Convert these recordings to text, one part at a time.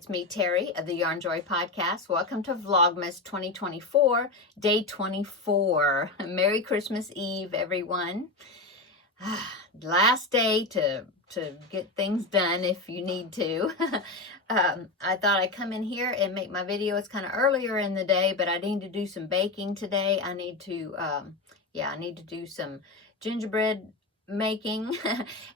it's me, Terry, of the Yarn Joy Podcast. Welcome to Vlogmas 2024, day 24. Merry Christmas Eve, everyone. Last day to get things done if you need to. I thought I'd come in here and make my video. It's kind of earlier in the day, but I need to do some baking today. I need to, I need to do some gingerbread making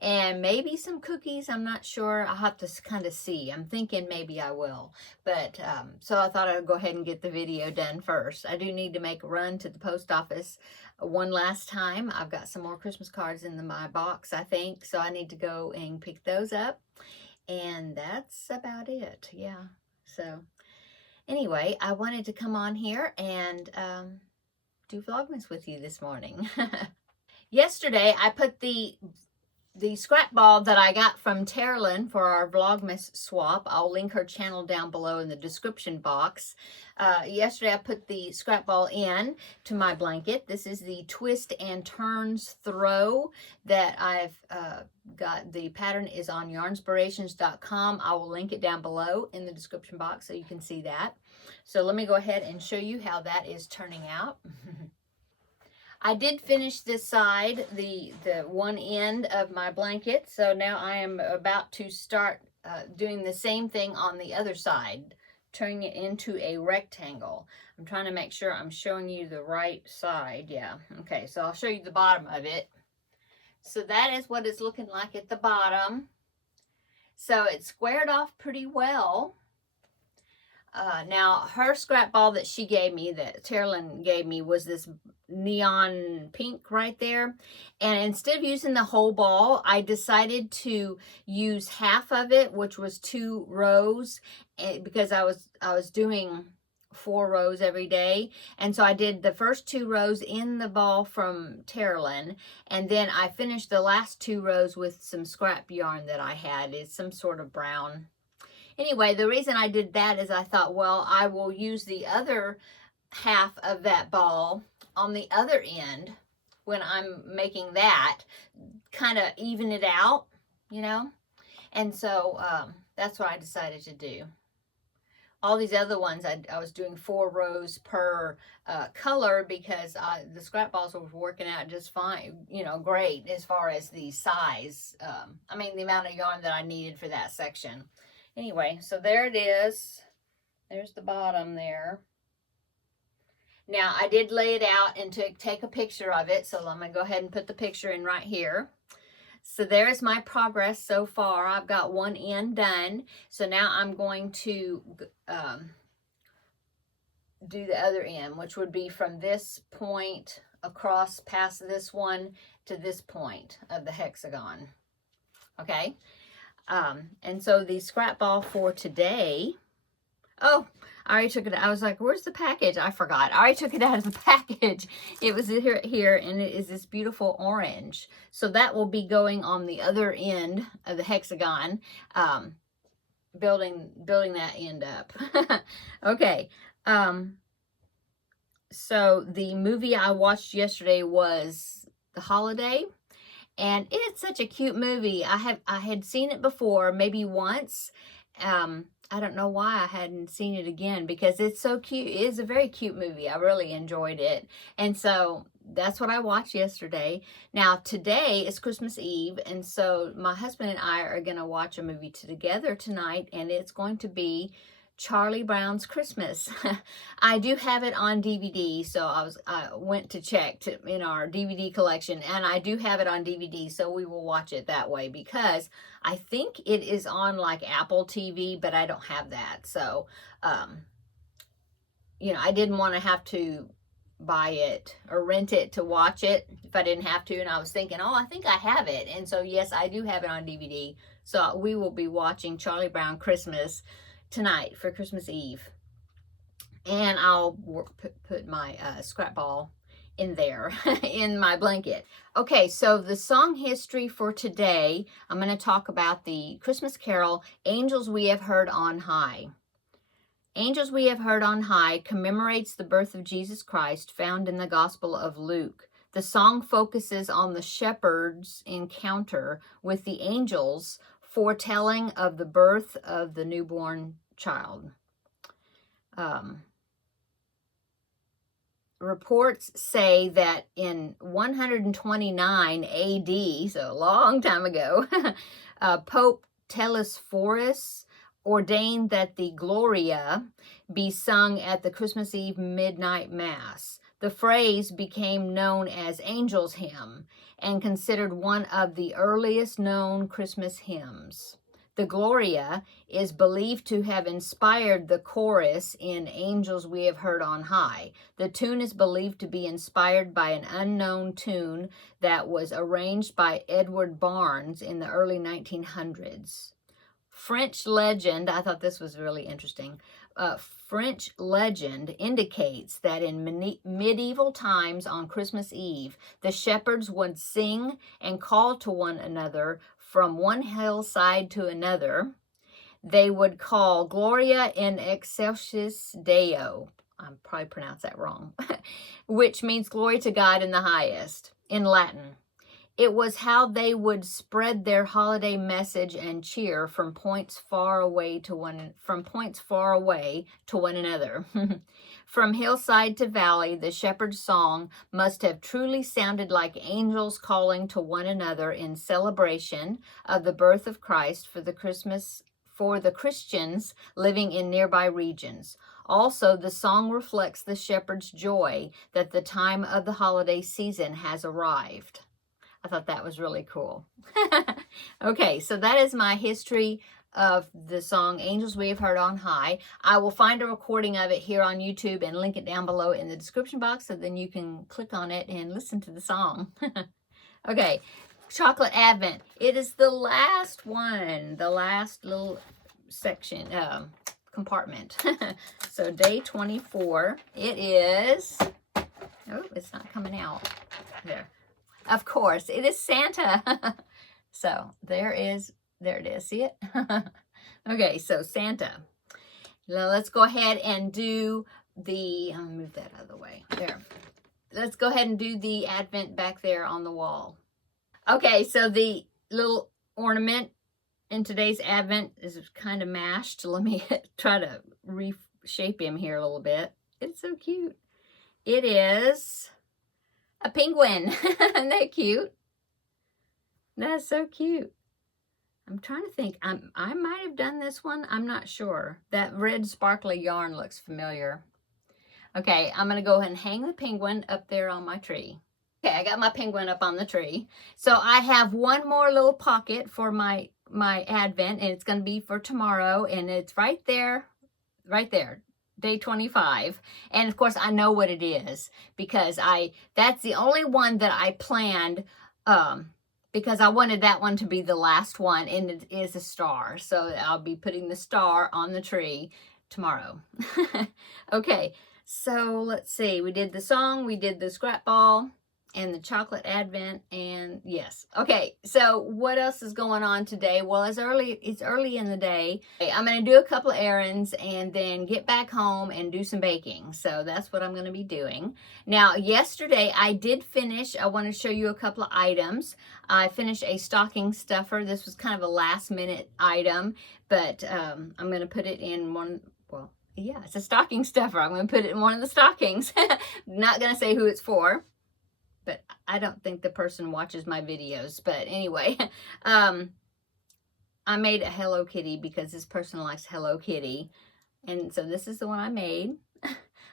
and maybe some cookies. I'm not sure. I'll have to kind of see. I'm thinking maybe I will, but so I thought I'd go ahead and get the video done first. I do need to make a run to the post office one last time. I've got some more Christmas cards in my box, I think, so I need to go and pick those up, and that's about it. Yeah, so anyway, I wanted to come on here and do Vlogmas with you this morning. Yesterday, I put the scrap ball that I got from Terri for our Vlogmas swap. I'll link her channel down below in the description box. Yesterday, I put the scrap ball in to my blanket. This is the Twist and Turns Throw that I've got. The pattern is on yarnspirations.com. I will link it down below in the description box so you can see that. So let me go ahead and show you how that is turning out. I did finish this side, the one end of my blanket, so now I am about to start doing the same thing on the other side, turning it into a rectangle. I'm trying to make sure I'm showing you the right side. Yeah, okay, so I'll show you the bottom of it. So that is what it's looking like at the bottom. So it's squared off pretty well. Now, her scrap ball that she gave me, that Terri gave me, was this neon pink right there. And instead of using the whole ball, I decided to use half of it, which was 2 rows, because I was doing 4 rows every day. And so I did the first 2 rows in the ball from Terri, and then I finished the last 2 rows with some scrap yarn that I had. It's some sort of brown. Anyway, the reason I did that is I thought, well, I will use the other half of that ball on the other end when I'm making that, kind of even it out, you know? And so that's what I decided to do. All these other ones, I was doing 4 rows per color because the scrap balls were working out just fine, you know, great as far as the size. I mean, the amount of yarn that I needed for that section. Anyway, so there it is. There's the bottom there. Now, I did lay it out and take a picture of it, so I'm going to go ahead and put the picture in right here. So there's my progress so far. I've got one end done. So now I'm going to do the other end, which would be from this point across past this one to this point of the hexagon. Okay? And so the scrap ball for today, oh, I already took it. I was like, where's the package? I forgot. I already took it out of the package. It was here, and it is this beautiful orange. So that will be going on the other end of the hexagon, building that end up. Okay. So the movie I watched yesterday was The Holiday. And it's such a cute movie. I had seen it before, maybe once. I don't know why I hadn't seen it again, because it's so cute. It is a very cute movie. I really enjoyed it. And so that's what I watched yesterday. Now, today is Christmas Eve, and so my husband and I are going to watch a movie together tonight, and it's going to be Charlie Brown's Christmas. I do have it on DVD, so I went to check in our DVD collection, and I do have it on DVD, so we will watch it that way, because I think it is on like Apple TV, but I don't have that. So, you know, I didn't want to have to buy it or rent it to watch it if I didn't have to, and I was thinking, oh, I think I have it. And so, yes, I do have it on DVD, so we will be watching Charlie Brown Christmas tonight for Christmas Eve, and I'll put my scrap ball in there in my blanket. Okay, so the song history for today, I'm going to talk about the Christmas carol, Angels We Have Heard on High. Angels We Have Heard on High commemorates the birth of Jesus Christ, found in the Gospel of Luke. The song focuses on the shepherds' encounter with the angels, foretelling of the birth of the newborn child. Reports say that in 129 AD, so a long time ago, Pope Telesphorus ordained that the Gloria be sung at the Christmas Eve midnight mass. The phrase became known as Angel's Hymn and considered one of the earliest known Christmas hymns. The Gloria is believed to have inspired the chorus in Angels We Have Heard on High. The tune is believed to be inspired by an unknown tune that was arranged by Edward Barnes in the early 1900s. French legend, I thought this was really interesting. French legend indicates that in medieval times on Christmas Eve, the shepherds would sing and call to one another from one hillside to another. They would call Gloria in excelsis Deo. I probably pronounced that wrong, which means glory to God in the highest in Latin. It was how they would spread their holiday message and cheer from points far away to one another. From hillside to valley, the shepherd's song must have truly sounded like angels calling to one another in celebration of the birth of Christ for the Christians living in nearby regions. Also, the song reflects the shepherd's joy that the time of the holiday season has arrived. I thought that was really cool. Okay, so that is my history of the song Angels We Have Heard on High. I will find a recording of it here on YouTube and link it down below in the description box, so then you can click on it and listen to the song. Okay, Chocolate Advent. It is the last one, the last little section, compartment. So day 24. It is, oh, it's not coming out. There. Of course, it is Santa. So there it is. See it? Okay, so Santa. Now let's go ahead and do the, I'll move that out of the way. There. Let's go ahead and do the Advent back there on the wall. Okay, so the little ornament in today's Advent is kind of mashed. Let me try to reshape him here a little bit. It's so cute. It is a penguin. Isn't that cute? That's so cute. I'm trying to think. I might have done this one. I'm not sure. That red sparkly yarn looks familiar. Okay, I'm going to go ahead and hang the penguin up there on my tree. Okay, I got my penguin up on the tree. So I have one more little pocket for my Advent, and it's going to be for tomorrow, and it's right there. Day 25. And of course I know what it is because that's the only one that I planned because I wanted that one to be the last one, and it is a star. So I'll be putting the star on the tree tomorrow. Okay, so let's see. We did the song, we did the scrap ball, and the chocolate Advent, and yes. Okay, so what else is going on today? Well, it's early in the day. I'm going to do a couple of errands and then get back home and do some baking. So that's what I'm going to be doing. Now, yesterday I did finish, I want to show you a couple of items. I finished a stocking stuffer. This was kind of a last minute item, but I'm going to put it in one, well, yeah, it's a stocking stuffer. I'm going to put it in one of the stockings. Not going to say who it's for. But I don't think the person watches my videos. But anyway, I made a Hello Kitty because this person likes Hello Kitty. And so this is the one I made.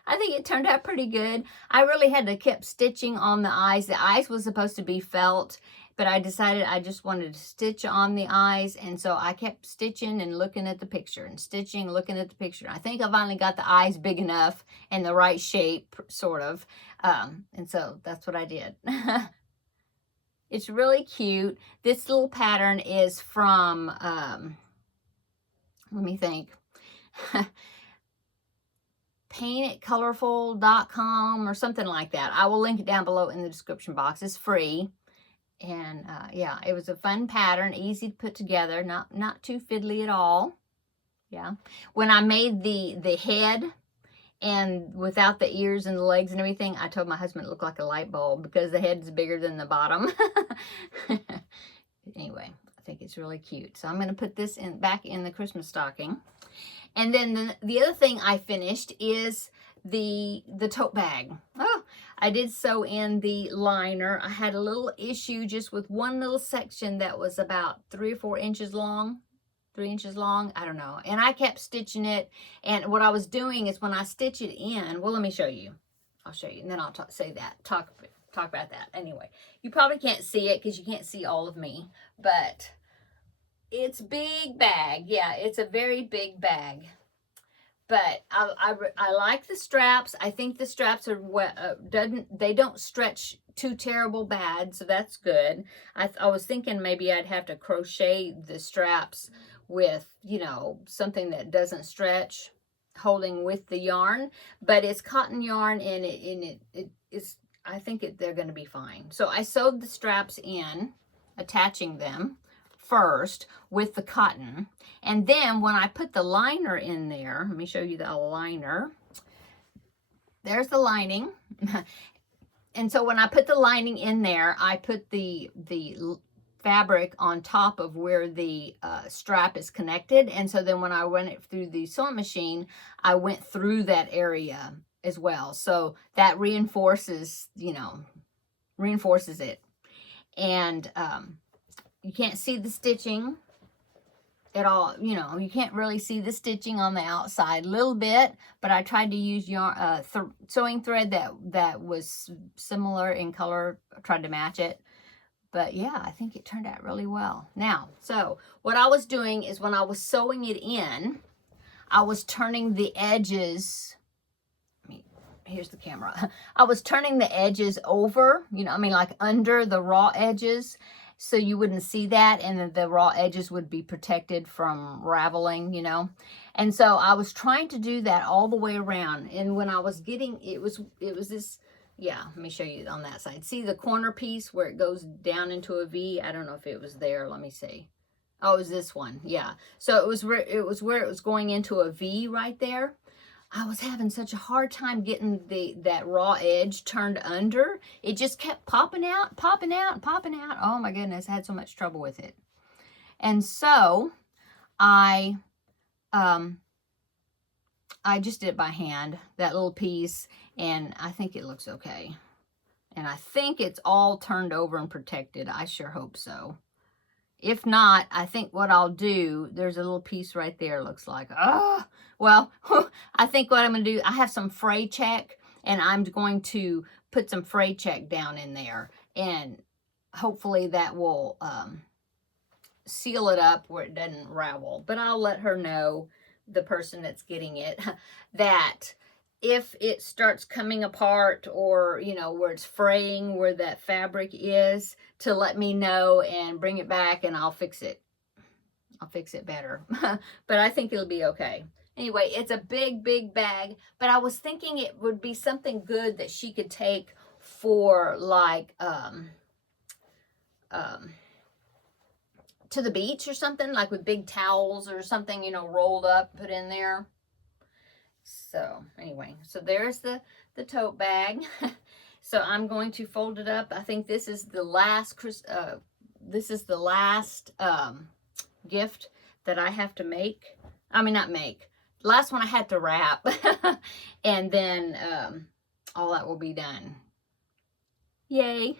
I think it turned out pretty good. I really had to keep stitching on the eyes. The eyes was supposed to be felt, but I decided I just wanted to stitch on the eyes. And so I kept stitching and looking at the picture and stitching, looking at the picture. I think I finally got the eyes big enough and the right shape, sort of. And so that's what I did. It's really cute. This little pattern is from, let me think, paintitcolorful.com or something like that. I will link it down below in the description box. It's free. And yeah, it was a fun pattern, easy to put together, not too fiddly at all. Yeah. When I made the head, and without the ears and the legs and everything, I told my husband it looked like a light bulb because the head is bigger than the bottom. Anyway, I think it's really cute. So I'm going to put this back in the Christmas stocking. And then the other thing I finished is the tote bag. Oh, I did sew in the liner. I had a little issue just with one little section that was about 3 or 4 inches long. 3 inches long, I don't know. And I kept stitching it. And what I was doing is when I stitch it in, well, let me show you. I'll show you, and then I'll talk about that. Anyway, you probably can't see it because you can't see all of me, but it's big bag. Yeah, it's a very big bag. But I like the straps. I think the straps are they don't stretch too terrible bad, so that's good. I was thinking maybe I'd have to crochet the straps with, you know, something that doesn't stretch, holding with the yarn, but it's cotton yarn, and it is, I think they're going to be fine. So I sewed the straps in, attaching them first with the cotton, and then when I put the liner in there, let me show you the liner. There's the lining. And so when I put the lining in there, I put the fabric on top of where the strap is connected. And so then when I run it through the sewing machine, I went through that area as well. So that reinforces, you know, reinforces it. And you can't see the stitching at all. You know, you can't really see the stitching on the outside. A little bit, but I tried to use yarn, sewing thread that was similar in color. I tried to match it. But yeah, I think it turned out really well. Now, so what I was doing is when I was sewing it in, I was turning the edges. Here's the camera. I was turning the edges over, you know, I mean, like under the raw edges, so you wouldn't see that, and then the raw edges would be protected from raveling, you know. And so I was trying to do that all the way around. And when I was getting, it was this. Yeah, let me show you on that side. See the corner piece where it goes down into a V? I don't know if it was there. Let me see. Oh, it was this one. Yeah. So it was where it was going into a V right there. I was having such a hard time getting that raw edge turned under. It just kept popping out, popping out, popping out. Oh my goodness, I had so much trouble with it. And so I just did it by hand, that little piece, and I think it looks okay. And I think it's all turned over and protected. I sure hope so. If not, I think what I'll do, there's a little piece right there, looks like. Well, I think what I'm going to do, I have some fray check, and I'm going to put some fray check down in there. And hopefully that will seal it up where it doesn't ravel. But I'll let her know, the person that's getting it, that if it starts coming apart, or, you know, where it's fraying where that fabric is, to let me know and bring it back, and I'll fix it. I'll fix it better. But I think it'll be okay. Anyway, it's a big, big bag, but I was thinking it would be something good that she could take for, like, to the beach or something, like with big towels or something, you know, rolled up, put in there. So anyway, so there's the tote bag. So I'm going to fold it up. I think this is the last gift that I have to make. I mean, not make. Last one I had to wrap. And then all that will be done. Yay.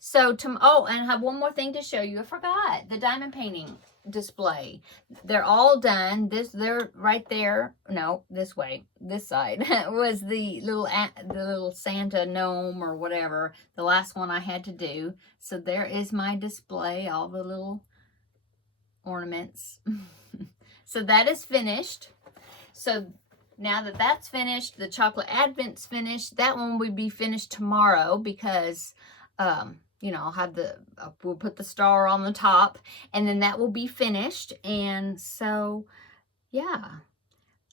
So, oh, and I have one more thing to show you. I forgot. The diamond painting display. They're all done. They're right there. No, this way. This side was the little Santa gnome or whatever. The last one I had to do. So there is my display. All the little ornaments. So that is finished. So now that that's finished, the chocolate advent's finished. That one will be finished tomorrow because, you know, I'll have we'll put the star on the top, and then that will be finished. And so, yeah,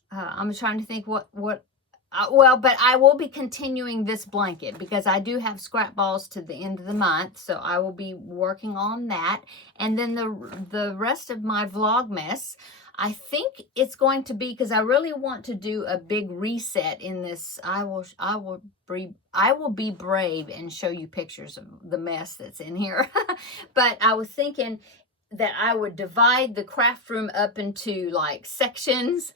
I'm trying to think well, but I will be continuing this blanket because I do have scrap balls to the end of the month. So I will be working on that. And then the rest of my Vlogmas, I think it's going to be, because I really want to do a big reset in this. I will be brave and show you pictures of the mess that's in here. But I was thinking that I would divide the craft room up into like sections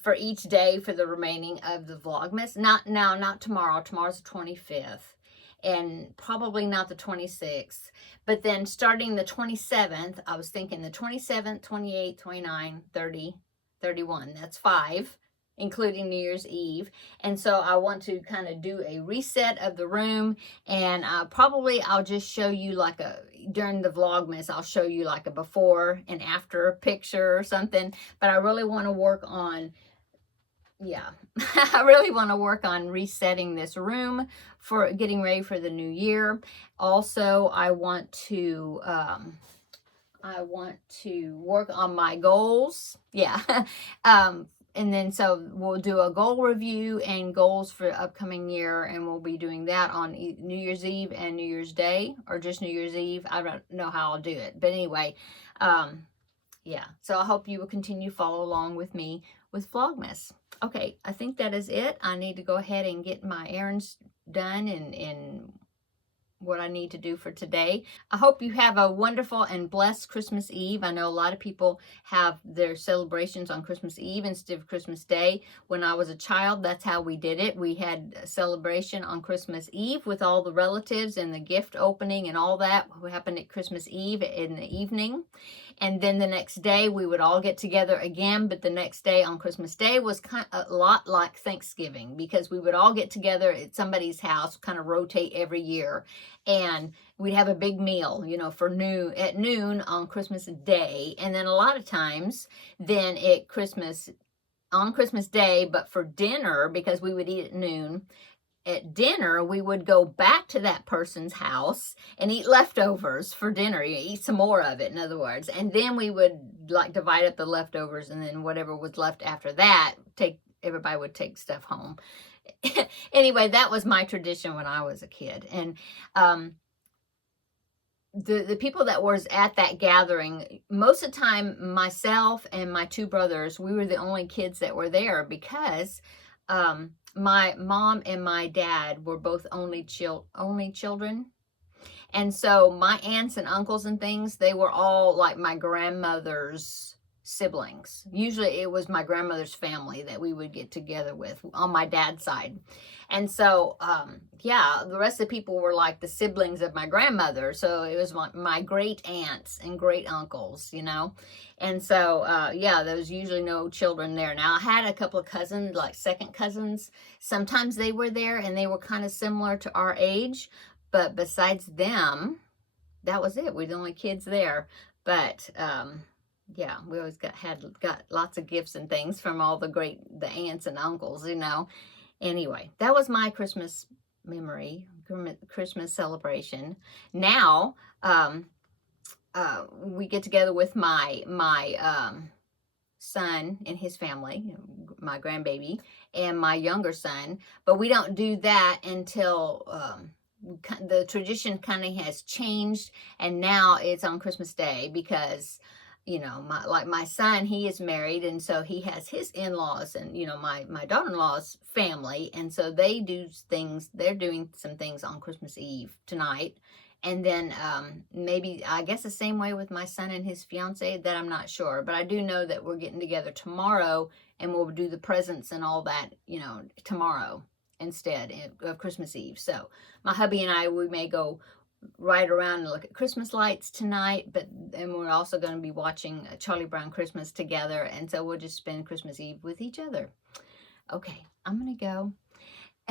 for each day for the remaining of the Vlogmas. Not tomorrow. Tomorrow's the 25th. And probably not the 26th. But then starting the 27th, I was thinking the 27th, 28th, 29th, 30, 31. That's 5, including New Year's Eve. And so I want to kind of do a reset of the room, and I'll just show you like during the Vlogmas, I'll show you like a before and after picture or something. But I really want to work on, I really want to work on resetting this room for getting ready for the new year. Also, I want to work on my goals. And then so we'll do a goal review and goals for the upcoming year, and we'll be doing that on New Year's Eve and New Year's Day, or just New Year's Eve. I don't know how I'll do it, but anyway, so I hope you will continue to follow along with me with Vlogmas. Okay, I think that is it. I need to go ahead and get my errands done and what I need to do for today. I hope you have a wonderful and blessed Christmas Eve. I know a lot of people have their celebrations on Christmas Eve instead of Christmas Day. When I was a child, that's how we did it. We had a celebration on Christmas Eve with all the relatives and the gift opening and all that happened at Christmas Eve in the evening. And then the next day we would all get together again, but the next day on Christmas Day was kind of a lot like Thanksgiving, because we would all get together at somebody's house, kind of rotate every year, and we'd have a big meal, at noon on Christmas Day. And then a lot of times then on Christmas Day, but for dinner, because we would eat at noon, at dinner, we would go back to that person's house and eat leftovers for dinner. You eat some more of it, in other words. And then we would like divide up the leftovers, and then whatever was left after that, everybody would take stuff home. Anyway, that was my tradition when I was a kid. And the people that was at that gathering, most of the time, myself and my 2 brothers, we were the only kids that were there, because my mom and my dad were both only children. And so my aunts and uncles and things, they were all like my grandmother's siblings. Usually it was my grandmother's family that we would get together with on my dad's side. And so, the rest of the people were like the siblings of my grandmother. So it was my great aunts and great uncles, And so, there was usually no children there. Now, I had a couple of cousins, like second cousins. Sometimes they were there, and they were kind of similar to our age. But besides them, that was it. We're the only kids there. But, we always got lots of gifts and things from all the aunts and uncles, Anyway, that was my Christmas memory, Christmas celebration. Now, we get together with my son and his family, my grandbaby, and my younger son. But we don't do that until the tradition kind of has changed, and now it's on Christmas Day, because my son, he is married, and so he has his in-laws and, my daughter-in-law's family. And so they're doing some things on Christmas Eve tonight. And then maybe, I guess the same way with my son and his fiance, that I'm not sure. But I do know that we're getting together tomorrow, and we'll do the presents and all that, tomorrow instead of Christmas Eve. So my hubby and I, we may go ride around and look at Christmas lights tonight, and we're also going to be watching Charlie Brown Christmas together, and so we'll just spend Christmas Eve with each other. Okay, I'm going to go.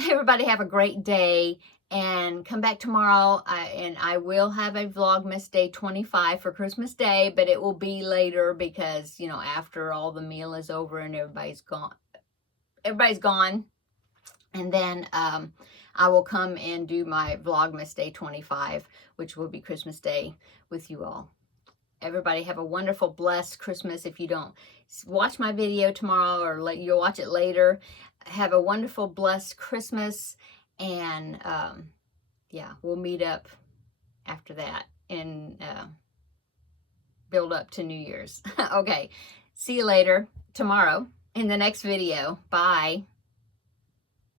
Everybody have a great day, and come back tomorrow, and I will have a Vlogmas Day 25 for Christmas Day, but it will be later, because, after all the meal is over and everybody's gone, and then I will come and do my Vlogmas Day 25, which will be Christmas Day with you all. Everybody have a wonderful, blessed Christmas. If you don't watch my video tomorrow, or you'll watch it later, have a wonderful, blessed Christmas. And we'll meet up after that and build up to New Year's. Okay, see you later tomorrow in the next video. Bye.